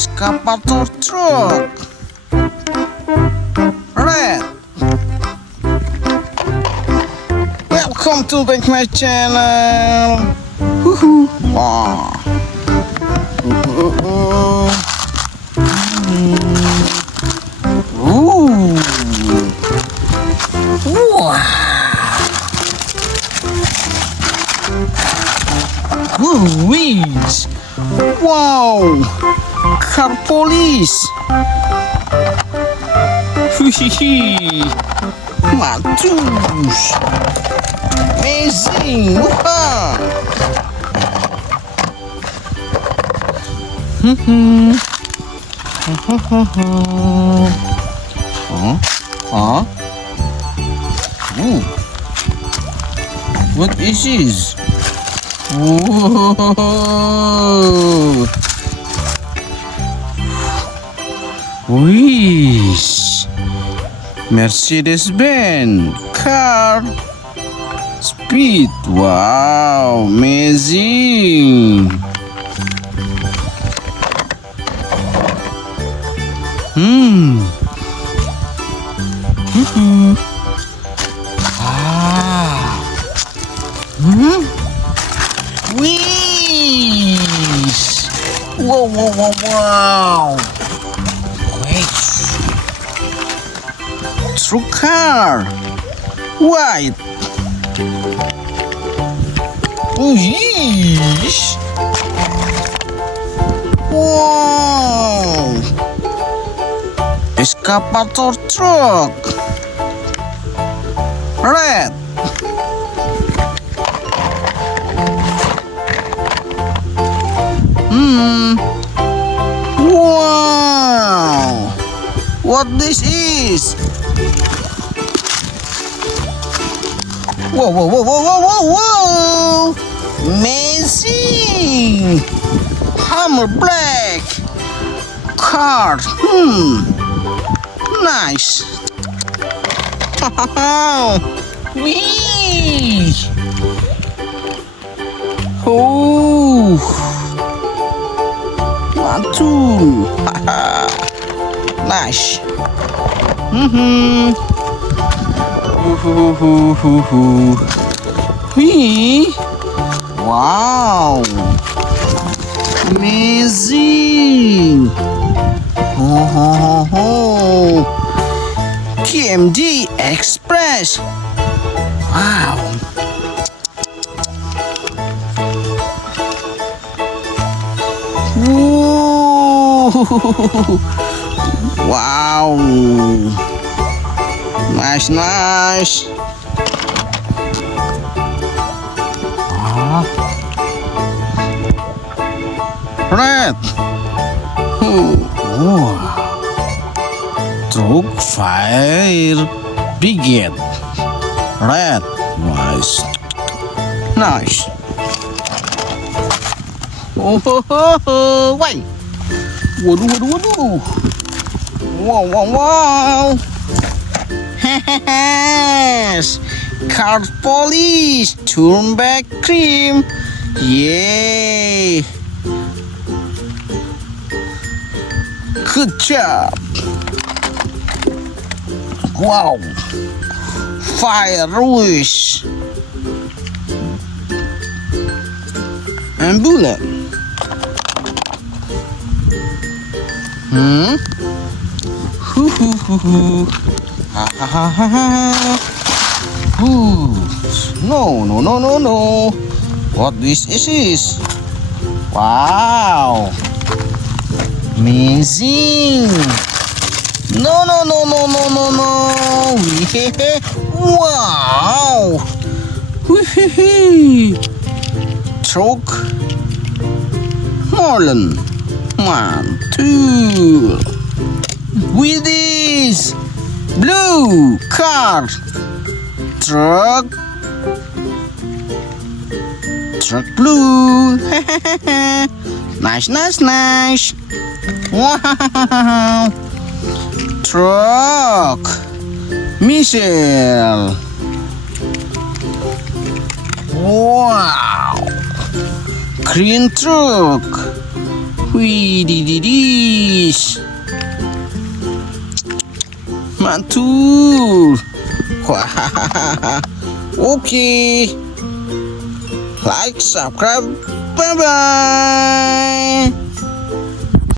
excavator truck. Red. Welcome to back my channel. Woohoo! Wow. Ooh. Wow. Wheels. Wow. Car police. Hihihi. Matus. Amazing. Wow. Ooh. What is this? Whoa. Wish. Mercedes-Benz car. Speed. Wow, amazing. Wish. Whoa, whoa, whoa, wow. Wait. True car. White. Wish. Wow. Excavator truck. Red. Wow. What this is? Whoa, whoa, whoa, whoa, whoa, whoa, whoa. Amazing. Hammer black. Car. Nice. Wee. Oh. 1, 2. Nice. Wee. Wow. Amazing. KMD Express. Wow. Whoa. Wow. Nice, nice. Red. Truck fire brigade. Red. Nice. Nice. Oh, wait. Waduh, waduh, waduh. Wow, wow, wow. Yes. Car police. Turn back cream. Yay. Good job. Wow. Fire wish. Ambulance. Ha ha ha ha ha. No, no, no, no, no. What this is? Wow. Amazing. No, no, no, no, no, no, no. Wow. Truck. Molen. 1, 2. With this blue car. Truck. Truck blue. Nice, nice, nice. Wow. Truck. Missile. Wow. Green truck. Wih, didis. Mantul. Wah. Oke. Like, subscribe. Bye bye.